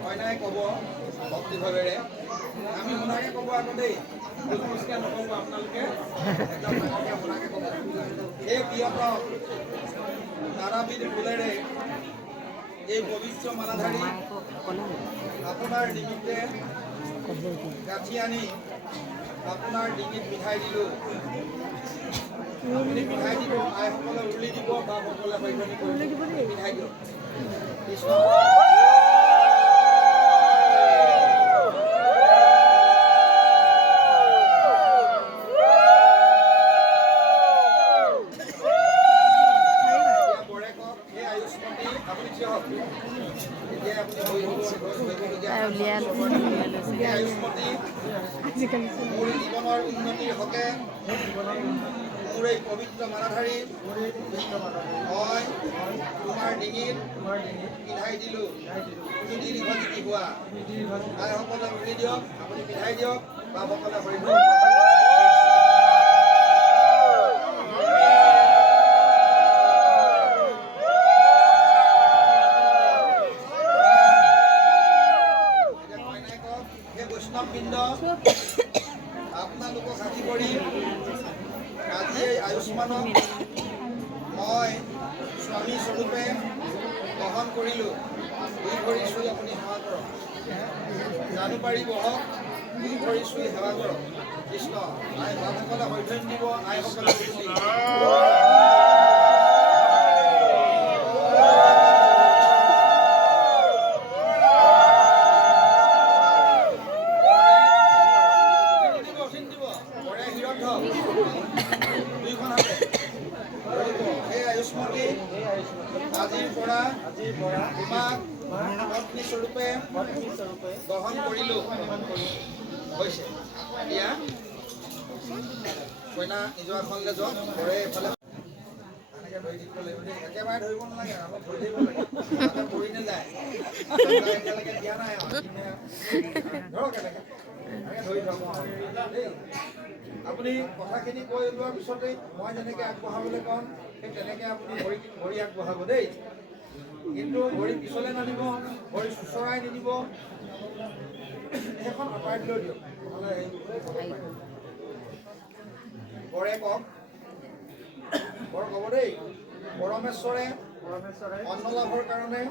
কইনাই ক'ব ভক্তিভাৱেৰে আমি শুনাকে ক'ব আকৌ দেই নক'ব আপোনালোকে একদম শুনাকে ক'ব এই প্ৰিয়ত তাৰাপীঠ ফুলেৰে এই পবিত্ৰ মালাধাৰী আপোনাৰ নিমিত্তে গাঁঠি আনি আপোনাৰ ডিঙিত পিঠাই দিলোঁ আপুনি পিঠাই দিব আইসকলে উৰুলি দিব বা সকলে সৈভনী কৰিব পিঠাই দিয়ক কৃষ্ণ মোৰ জীৱনৰ উন্নতিৰ হকে মোৰ এই পবিত্ৰ মালাধাৰী মই তোমাৰ ডিঙিত পিন্ধাই দিলোঁ তুমি দীঘল জিকি হোৱা আইসকলে উৰি দিয়ক আপুনি পিন্ধাই দিয়ক বাপসকলে হৰিব আপোনালোকক সাক্ষী কৰি আজি এই আয়ুষ্মানক মই স্বামী স্বৰূপে গ্ৰহণ কৰিলোঁ দুই ভৰি চুই আপুনি সেৱা কৰক জানো পাৰি বহক দুই ভৰি চুই সেৱা কৰক কৃষ্ণ আই বাপসকলে সৈভনী দিব আইসকলে আজিৰ পৰা তোমাক পত্নী স্বৰূপে গ্ৰহণ কৰিলোঁ হৈছে এতিয়া কইনা নিজৰ আসনলৈ যাওক ঘৰে এইফালে একেবাৰে ধৰিব নালাগে অলপ ধৰি থাকিব লাগে পৰি নাযায় এতিয়ালৈকে দিয়া নাই ধৰক এনেকৈ ধৰি ধৰক আপুনি কথাখিনি কৈ লোৱাৰ পিছতেই মই যেনেকৈ আগবঢ়াবলৈ কওঁ সেই তেনেকৈ আপুনি ভৰি আগবঢ়াব দেই কিন্তু ভৰি পিছলৈ নানিব ভৰি চুচৰাই নিদিব সেইখন আঁতৰাই দিলেও দিয়ক বৰে কওক বৰ ক'ব দেই পৰমেশ্বৰে অন্ন লাভৰ কাৰণে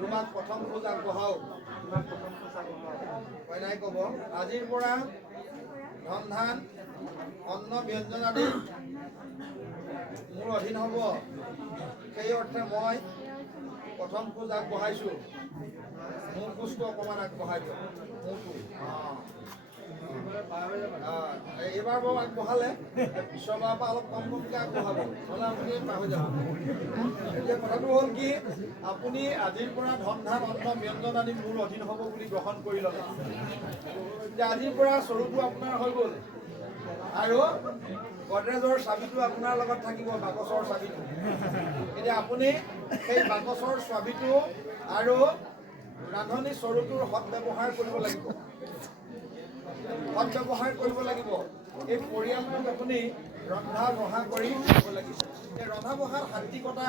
তোমাক প্ৰথম খোজ আগবঢ়াওক কইনাই ক'ব আজিৰ পৰা ধন ধান অন্ন ব্যঞ্জন আদি মোৰ অধীন হ'ব সেই অৰ্থে মই প্ৰথম খোজ আগবঢ়াইছোঁ মোৰ খোজটো অকণমান আগবঢ়াই দিয়ক মোৰটো এইবাৰ বাৰু আগবঢ়ালে পিছৰবাৰৰ পৰা অলপ কম কমকৈ আগবঢ়াব নহ'লে আপুনি পাহৰি যাব এতিয়া কথাটো হ'ল কি আপুনি আজিৰ পৰা ধন ধান অন্ন ব্যঞ্জন আদি মোৰ অধীন হ'ব বুলি গ্ৰহণ কৰি ল'লে এতিয়া আজিৰ পৰা স্বৰূপটো আপোনাৰ হৈ গ'ল আৰু গডৰেজৰ চাবিটো আপোনাৰ লগত থাকিব বাকচৰ চাবিটো এতিয়া আপুনি সেই বাকচৰ চাবিটো আৰু ৰান্ধনি চৰুটোৰ সৎ ব্যৱহাৰ কৰিব লাগিব এই পৰিয়ালটোক আপুনি ৰন্ধা বঢ়া কৰি দিব লাগিব এই ৰন্ধা বঢ়াত শান্তিকতা